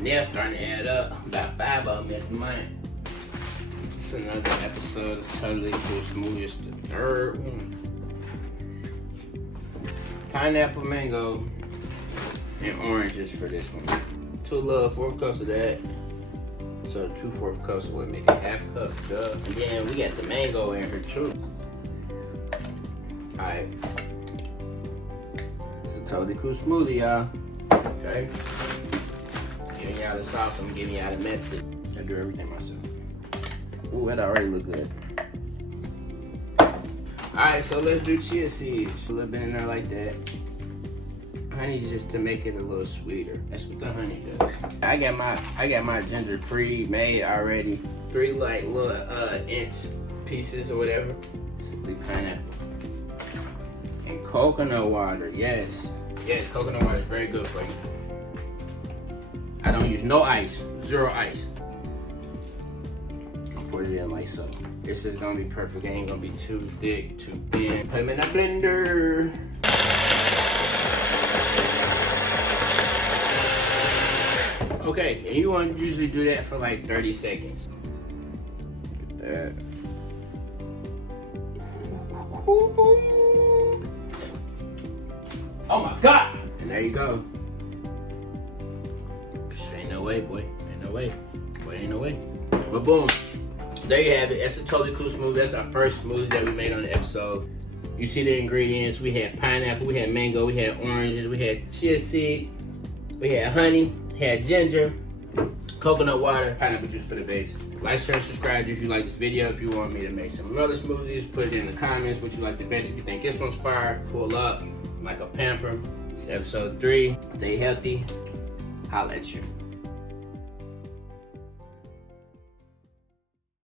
Nails starting to add up. About 5 of them this month. It's another episode of Totally Cool Smoothie. It's the third one. Pineapple, mango, and oranges for this one. 2 little 4 cups of that. So 2 4 cups would make a half cup. Duh. And then we got the mango in here too. Alright. It's a Totally Cool Smoothie, y'all. Okay. Giving y'all the sauce, I'm giving y'all the method. I do everything myself. Ooh, that already look good. Alright, so let's do chia seeds. A little bit in there like that. Honey just to make it a little sweeter. That's what the honey does. I got my ginger pre-made already. 3 like little inch pieces or whatever. Simply pineapple. And coconut water, yes. Yes, coconut water is very good for you. I don't use no ice, 0 ice. I'll put it in like so. This is gonna be perfect. It ain't gonna be too thick, too thin. Put them in a blender. Okay, and you want to usually do that for like 30 seconds. Look at that. Oh my God! And there you go. Ain't no way, boy. Ain't no way. Boy, ain't no way. But boom. There you have it. That's a Totally Cool Smoothie. That's our first smoothie that we made on the episode. You see the ingredients. We had pineapple, we had mango, we had oranges, we had chia seed, we had honey, we had ginger, coconut water, pineapple juice for the base. Like, share, and subscribe if you like this video. If you want me to make some other smoothies, put it in the comments what you like the best. If you think this one's fire, pull up like a pamper. It's episode 3. Stay healthy. Holla at you.